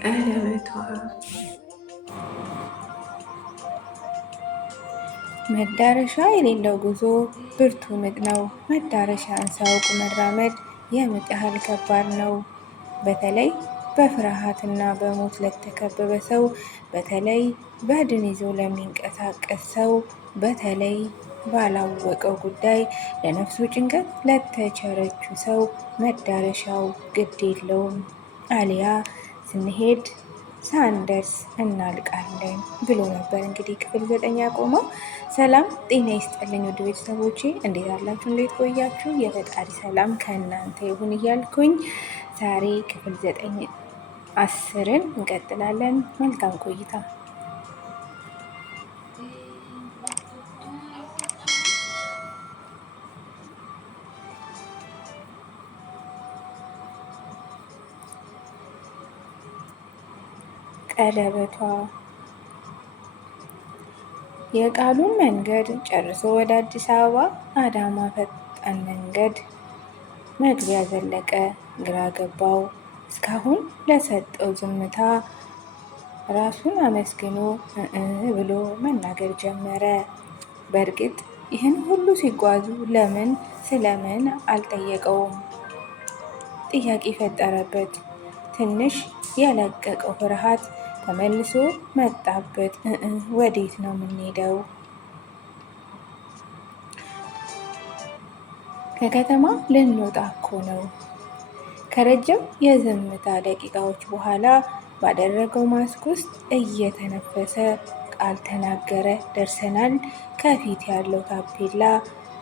ቀለበቷ መዳረሻ የሌለው ጉዞ ብርቱ ምጥ ነው። መዳረሻን ሳያውቅ መራመድ የምጥ ያህል ከባድ ነው። በተለይ በፍርሃትና በሞት ለተከበበ ሰው፣ በተለይ በድን ይዞ ለሚንቀሳቀስ ሰው፣ በተለይ ባላወቀው ጉዳይ ለነፍሱ ጭንቀት ለተቸረችው ሰው መዳረሻው ግድ የለውም። አሊያ ስንሄድ ሳንደርስ እናልቃለን ብሎ ነበር እንግዲህ ክፍል 9 ያቆመው። ሰላም ጤና ይስጥልኝ ውድ ቤተሰቦቼ፣ እንዴት አላችሁ? እንዴት ቆያችሁ? የፈጣሪ ሰላም ከእናንተ ይሁን እያልኩኝ ዛሬ ክፍል 9 10ን እንቀጥላለን። መልካም ቆይታ። ቀለበቷ የቃሉን መንገድ ጨርሶ ወደ አዲስ አበባ አዳማ ፈጣን መንገድ መግቢያ ዘለቀ። ግራ ገባው። እስካሁን ለሰጠው ዝምታ ራሱን አመስግኖ ብሎ መናገር ጀመረ። በእርግጥ ይህን ሁሉ ሲጓዙ ለምን ስለምን አልጠየቀውም? ጥያቄ ፈጠረበት። ትንሽ የለቀቀው ፍርሃት ተመልሶ መጣበት። ወዴት ነው የምንሄደው? ከከተማ ልንወጣ እኮ ነው። ከረጅም የዝምታ ደቂቃዎች በኋላ ባደረገው ማስክ ውስጥ እየተነፈሰ ቃል ተናገረ። ደርሰናል። ከፊት ያለው ታፔላ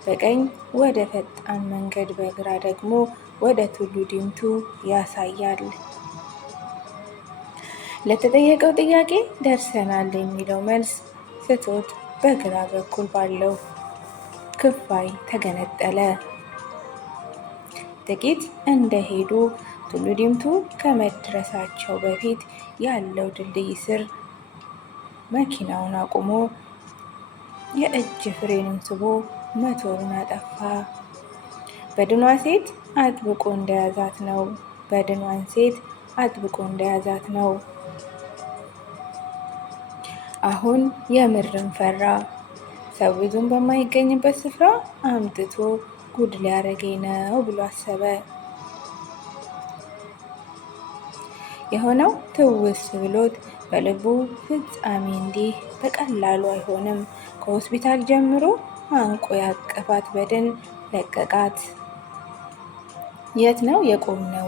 በቀኝ ወደ ፈጣን መንገድ፣ በግራ ደግሞ ወደ ቱሉ ዲምቱ ያሳያል። ለተጠየቀው ጥያቄ ደርሰናል የሚለው መልስ ስቶት በግራ በኩል ባለው ክፋይ ተገነጠለ። ጥቂት እንደሄዱ ቱሉ ዲምቱ ከመድረሳቸው በፊት ያለው ድልድይ ስር መኪናውን አቁሞ የእጅ ፍሬኑን ስቦ ሞተሩን አጠፋ። በድኗ ሴት አጥብቆ እንደያዛት ነው። በድኗን ሴት አጥብቆ እንደያዛት ነው። አሁን የምርም ፈራ። ሰው ብዙም በማይገኝበት ስፍራ አምጥቶ ጉድ ሊያረገኝ ነው ብሎ አሰበ። የሆነው ትውስ ብሎት በልቡ ፍጻሜ እንዲህ በቀላሉ አይሆንም። ከሆስፒታል ጀምሮ አንቆ ያቀፋት በድን ለቀቃት። የት ነው የቆምነው?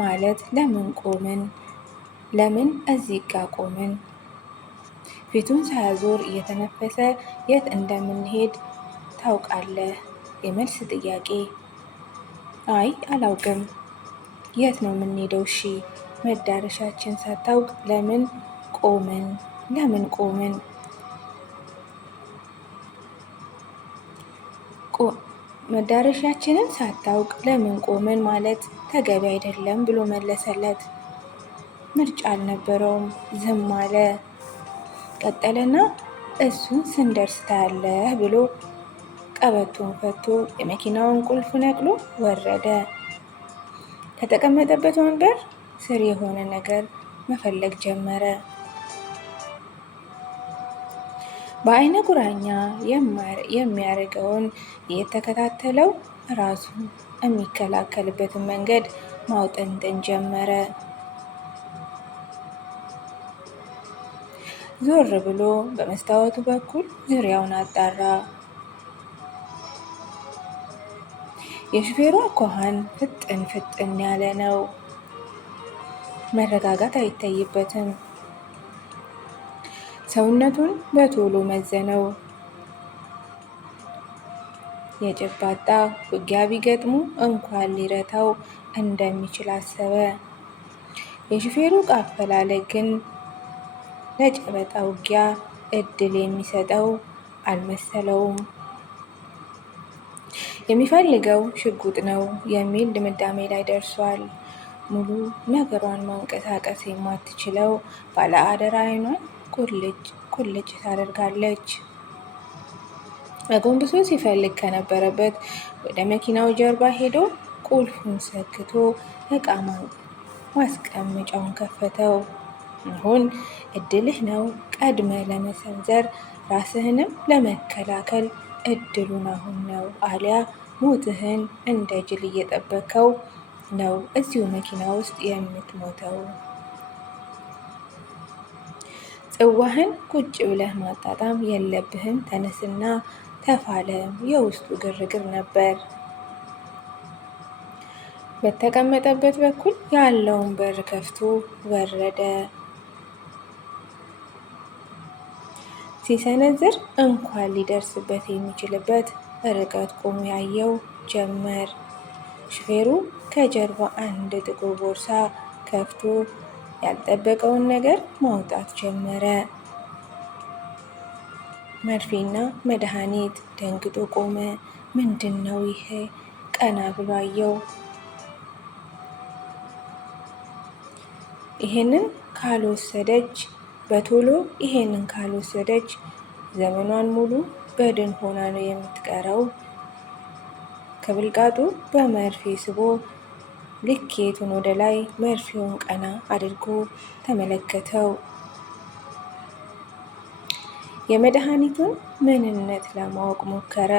ማለት ለምን ቆምን? ለምን እዚህ ጋ ቆምን? ፊቱን ሳያዞር እየተነፈሰ የት እንደምንሄድ ታውቃለህ? የመልስ ጥያቄ። አይ አላውቅም። የት ነው የምንሄደው? እሺ መዳረሻችን ሳታውቅ ለምን ቆምን? ለምን ቆምን? መዳረሻችንን ሳታውቅ ለምን ቆምን ማለት ተገቢ አይደለም ብሎ መለሰለት። ምርጫ አልነበረውም። ዝም አለ። ቀጠለና እሱን ስንደርስ ታያለህ ብሎ ቀበቶን ፈቶ የመኪናውን ቁልፍ ነቅሎ ወረደ። ከተቀመጠበት ወንበር ስር የሆነ ነገር መፈለግ ጀመረ። በአይነ ቁራኛ የሚያደርገውን እየተከታተለው ራሱን የሚከላከልበትን መንገድ ማውጠንጠን ጀመረ። ዞር ብሎ በመስታወቱ በኩል ዙሪያውን አጣራ። የሹፌሩ አኳኋን ፍጥን ፍጥን ያለ ነው። መረጋጋት አይታይበትም። ሰውነቱን በቶሎ መዘነው። የጨባጣ ውጊያ ቢገጥሙ እንኳን ሊረታው እንደሚችል አሰበ። የሹፌሩ አፈላለግ ግን ለጨበጣ ውጊያ እድል የሚሰጠው አልመሰለውም። የሚፈልገው ሽጉጥ ነው የሚል ድምዳሜ ላይ ደርሷል። ሙሉ ነገሯን ማንቀሳቀስ የማትችለው ባለአደራ አይኗን ቁልጭ ታደርጋለች። አጎንብሶ ሲፈልግ ከነበረበት ወደ መኪናው ጀርባ ሄዶ ቁልፉን ሰክቶ እቃ ማስቀመጫውን ከፈተው። አሁን እድልህ ነው ቀድመ ለመሰንዘር ራስህንም ለመከላከል እድሉን አሁን ነው። አሊያ ሞትህን እንደ ጅል እየጠበከው ነው እዚሁ መኪና ውስጥ የምትሞተው። ጽዋህን ቁጭ ብለህ ማጣጣም የለብህም። ተነስና ተፋለም። የውስጡ ግርግር ነበር። በተቀመጠበት በኩል ያለውን በር ከፍቶ ወረደ። ሲሰነዝር እንኳን ሊደርስበት የሚችልበት ርቀት ቆሞ ያየው ጀመር። ሹፌሩ ከጀርባ አንድ ጥቁር ቦርሳ ከፍቶ ያልጠበቀውን ነገር ማውጣት ጀመረ። መርፌና መድኃኒት። ደንግጦ ቆመ። ምንድን ነው ይሄ? ቀና ብሎ አየው። ይሄንን ካልወሰደች ዘመኗን ሙሉ በድን ሆና ነው የምትቀረው። ከብልቃጡ በመርፌ ስቦ ልኬቱን ወደ ላይ መርፌውን ቀና አድርጎ ተመለከተው። የመድኃኒቱን ምንነት ለማወቅ ሞከረ።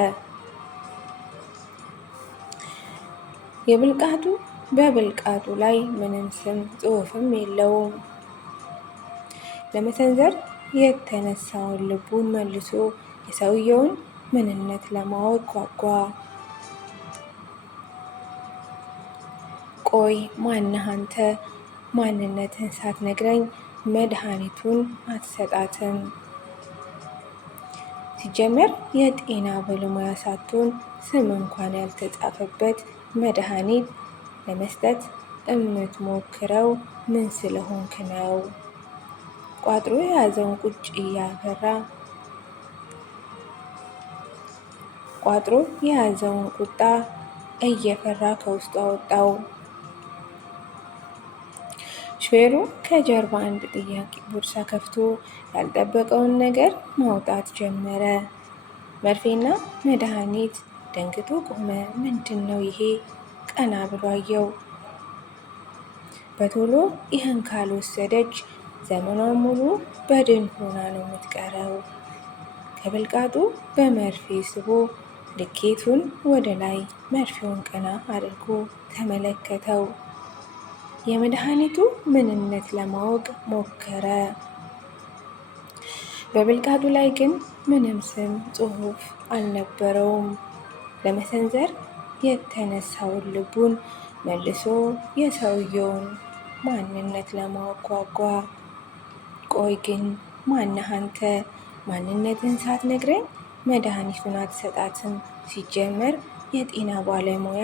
በብልቃጡ ላይ ምንም ስም ጽሑፍም የለውም። ለመሰንዘር የተነሳውን ልቡን መልሶ የሰውየውን ምንነት ለማወቅ ጓጓ። ቆይ ማነህ አንተ? ማንነትህን ሳትነግረኝ መድኃኒቱን አትሰጣትም? ሲጀመር የጤና ባለሙያ ሳትሆን ስም እንኳን ያልተጻፈበት መድኃኒት ለመስጠት እምትሞክረው ምን ስለሆንክ ነው? ቋጥሮ የያዘውን ቁጣ እየፈራ ከውስጡ አወጣው። ሹፌሩ ከጀርባ አንድ ጥያቄ ቦርሳ ከፍቶ ያልጠበቀውን ነገር ማውጣት ጀመረ። መርፌና መድኃኒት። ደንግጦ ቆመ። ምንድን ነው ይሄ? ቀና ብሎ አየው። በቶሎ ይህን ካልወሰደች ዘመኗን ሙሉ በድን ሆና ነው የምትቀረው። ከብልቃጡ በመርፌ ስቦ ልኬቱን ወደ ላይ መርፌውን ቀና አድርጎ ተመለከተው። የመድኃኒቱ ምንነት ለማወቅ ሞከረ። በብልቃጡ ላይ ግን ምንም ስም ጽሑፍ አልነበረውም። ለመሰንዘር የተነሳውን ልቡን መልሶ የሰውየውን ማንነት ለማወቅ ጓጓ። ቆይ ግን ማነህ አንተ? ማንነትን ሳትነግረኝ መድኃኒቱን አትሰጣትም? ሲጀመር የጤና ባለሙያ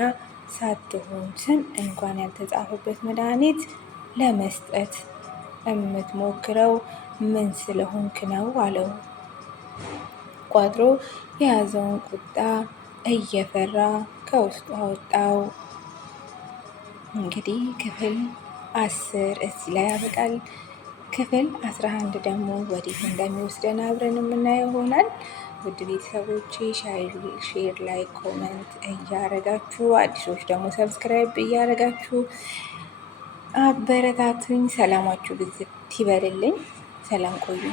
ሳትሆን ስም እንኳን ያልተጻፈበት መድኃኒት ለመስጠት እምትሞክረው ምን ስለሆንክ ነው? አለው። ቋጥሮ የያዘውን ቁጣ እየፈራ ከውስጡ አወጣው። እንግዲህ ክፍል 10 እዚህ ላይ ያበቃል። ክፍል 11 ደግሞ ወዴት እንደሚወስደን አብረን የምናየው ይሆናል። ውድ ቤተሰቦቼ ሼር ላይ ኮመንት እያረጋችሁ አዲሶች ደግሞ ሰብስክራይብ እያረጋችሁ አበረታቱኝ። ሰላማችሁ ብዝት ይበልልኝ። ሰላም ቆዩ።